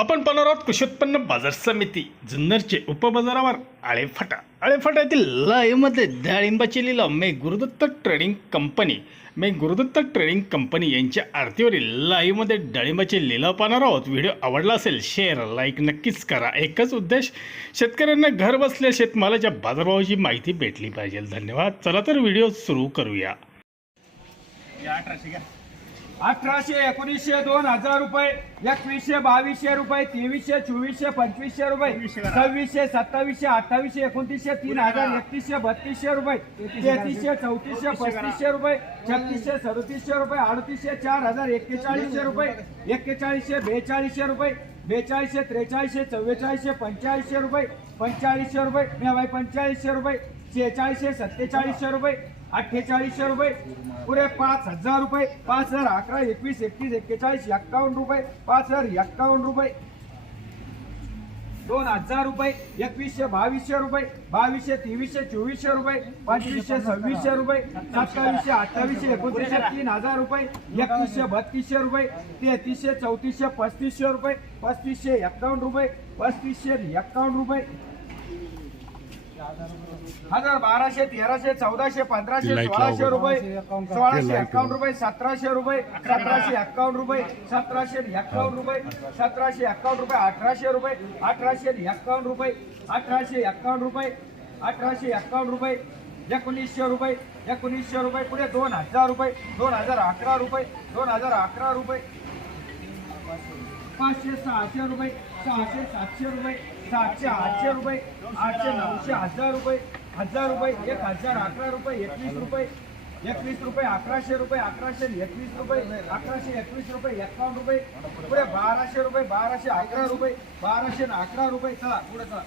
आपण पाहणार आहोत कृषी उत्पन्न बाजार समिती जुन्नरचे उपबाजारावर आळेफाट्यातील लाईव्हमध्ये डाळिंबाची लिलाव मे गुरुदत्त ट्रेडिंग कंपनी यांच्या आरतीवरील लाईव्हमध्ये डाळिंबाचे लिलाव पाहणार आहोत। व्हिडिओ आवडला असेल शेअर लाईक नक्कीच करा। एकच उद्देश, शेतकऱ्यांना घर बसल्या शेतमालाच्या बाजारभावाची माहिती भेटली पाहिजे। धन्यवाद। चला तर व्हिडिओ सुरू करूया। 1800, 1900, 2000 रुपये, 2100, 2200 रुपये, 2300, 2400, 2500 रुपये, 2600, 2700, 2800, 2900, 3000, 3100, 3200 रुपये, 3300, 3400, 3500 रुपये, 3600, 3700 रुपये, 3800, 4000, 4100 रुपये, 4100, 4200 रुपये, 4200, 4300, 4400, 4500 रुपये, 4500 रुपये, 4500 रुपये, 4600, 4700 रुपये, 4800 रुपये, पुरे 5000 रुपये, 5000, 11, 21, 21, 41, 51 रुपये, 5051 रुपये, 2000 रुपये, 2100, 2200 रुपये, 2200, 2300, 2400 रुपये, 2500, 2600 रुपये, 2700, 2800, 2900, 3000 रुपये, 2100, 3200 रुपये, 3300, 3400, 3500 रुपये, 3551 रुपये, 3551 रुपये, 1000, 1200, 1300, 1400, 1500, 1600 रुपये, 1651 रुपये, 1700 रुपये, 1751 रुपये, 1751 रुपये, 1751 रुपये, 1800 रुपये, 1851 रुपये, 1851 रुपये, 1851 रुपये, 1900 रुपये, 1900 रुपये, पुढे 2000 रुपये, 2011 रुपये, 2011 रुपये, 500, 600 रुपये, 600, 700 रुपये, 700, 800 रुपये, 800, 900, 1000 रुपये, 1000 रुपये, 1011 रुपये, 21 रुपये, 21 रुपये, 1100 रुपये, 1121 रुपये, 1121 रुपये, 51 रुपये, पुढे 1200 रुपये, 1211 रुपये, 1211 रुपये, चला पुढे चला।